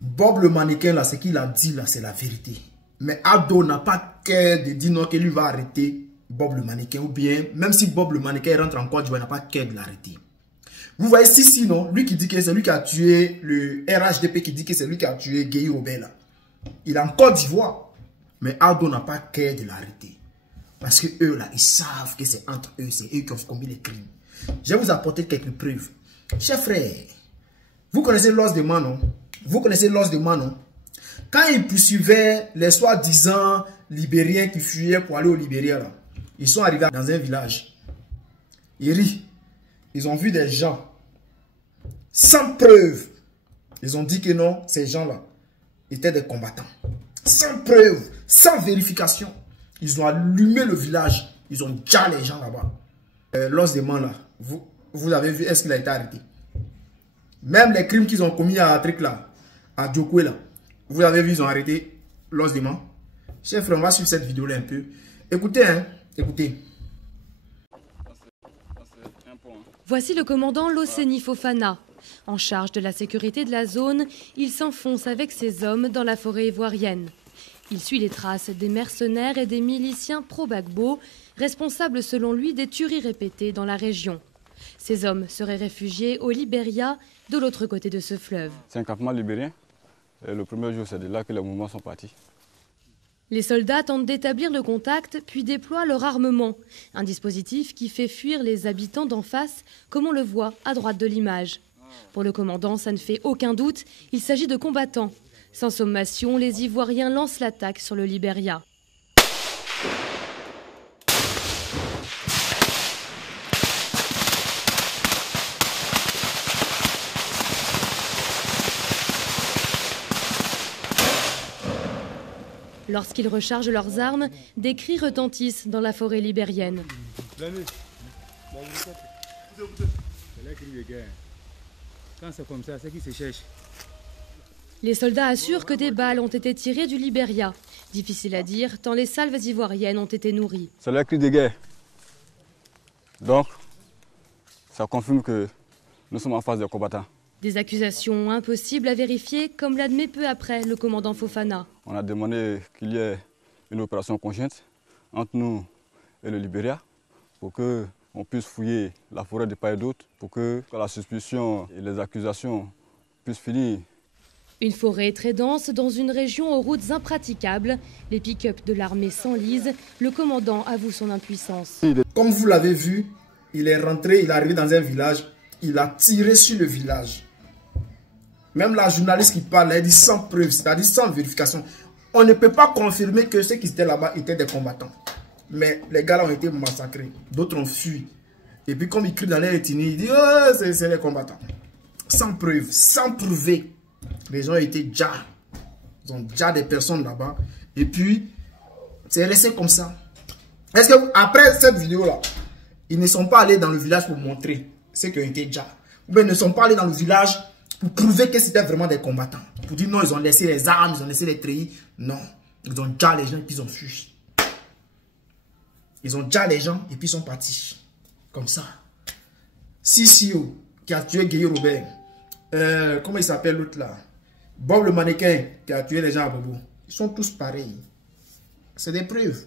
Bob le mannequin, là, ce qu'il a dit, là, c'est la vérité. Mais Ado n'a pas cœur de dire non, que lui va arrêter Bob le mannequin. Ou bien, même si Bob le mannequin rentre en Côte d'Ivoire, il n'a pas cœur de l'arrêter. Vous voyez, si, non, lui qui dit que c'est lui qui a tué le RHDP, qui dit que c'est lui qui a tué Gueye Robert, là. Il est en Côte d'Ivoire. Mais Ado n'a pas cœur de l'arrêter. Parce que eux, là, ils savent que c'est entre eux, c'est eux qui ont commis les crimes. Je vais vous apporter quelques preuves. Chers frères, vous connaissez l'os de Manon? Vous connaissez l'os de Manon? Quand ils poursuivaient les soi-disant Libériens qui fuyaient pour aller au Libéria, là, ils sont arrivés dans un village. Ils ont vu des gens sans preuve. Ils ont dit que non, ces gens-là étaient des combattants. Sans preuve, sans vérification. Ils ont allumé le village. Ils ont déjà les gens là-bas. L'os de Man là, vous avez vu, est-ce qu'il a été arrêté? Même les crimes qu'ils ont commis à Trick là, à Djokwe là, vous avez vu, ils ont arrêté l'os de Man. Chers frères, on va suivre cette vidéo là un peu. Écoutez, hein, écoutez. Voici le commandant Loseni Fofana. En charge de la sécurité de la zone, il s'enfonce avec ses hommes dans la forêt ivoirienne. Il suit les traces des mercenaires et des miliciens pro-Gbagbo, responsables selon lui des tueries répétées dans la région. Ces hommes seraient réfugiés au Libéria, de l'autre côté de ce fleuve. C'est un campement libérien. Et le premier jour, c'est de là que les mouvements sont partis. Les soldats tentent d'établir le contact, puis déploient leur armement. Un dispositif qui fait fuir les habitants d'en face, comme on le voit à droite de l'image. Pour le commandant, ça ne fait aucun doute, il s'agit de combattants. Sans sommation, les Ivoiriens lancent l'attaque sur le Libéria. Lorsqu'ils rechargent leurs armes, des cris retentissent dans la forêt libérienne. Quand c'est comme ça, c'est qui se cherche. Les soldats assurent que des balles ont été tirées du Libéria. Difficile à dire, tant les salves ivoiriennes ont été nourries. C'est le cri de guerre. Donc, ça confirme que nous sommes en face des combattants. Des accusations impossibles à vérifier, comme l'admet peu après le commandant Fofana. On a demandé qu'il y ait une opération conjointe entre nous et le Libéria pour qu'on puisse fouiller la forêt de part et d'autre, pour que la suspicion et les accusations puissent finir. Une forêt très dense dans une région aux routes impraticables. Les pick-up de l'armée s'enlisent. Le commandant avoue son impuissance. Comme vous l'avez vu, il est rentré, il est arrivé dans un village, il a tiré sur le village. Même la journaliste qui parle, elle dit sans preuve, c'est-à-dire sans vérification. On ne peut pas confirmer que ceux qui étaient là-bas étaient des combattants. Mais les gars là ont été massacrés. D'autres ont fui. Et puis comme ils crient dans leur ethnie, ils disent oh, c'est les combattants. Sans preuve, sans prouver. Les gens étaient déjà. Ils ont déjà des personnes là-bas. Et puis, c'est resté comme ça. Est-ce que après cette vidéo-là, ils ne sont pas allés dans le village pour montrer ceux qui ont été déjà. Ou bien ils ne sont pas allés dans le village pour prouver que c'était vraiment des combattants. Pour dire non, ils ont laissé les armes, ils ont laissé les treillis. Non, ils ont déjà les gens et puis ils ont fui. Ils ont déjà les gens et puis ils sont partis. Comme ça. Sissio, qui a tué Gueye Robert. Comment il s'appelle l'autre là? Bob le mannequin qui a tué les gens à Bobo. Ils sont tous pareils. C'est des preuves.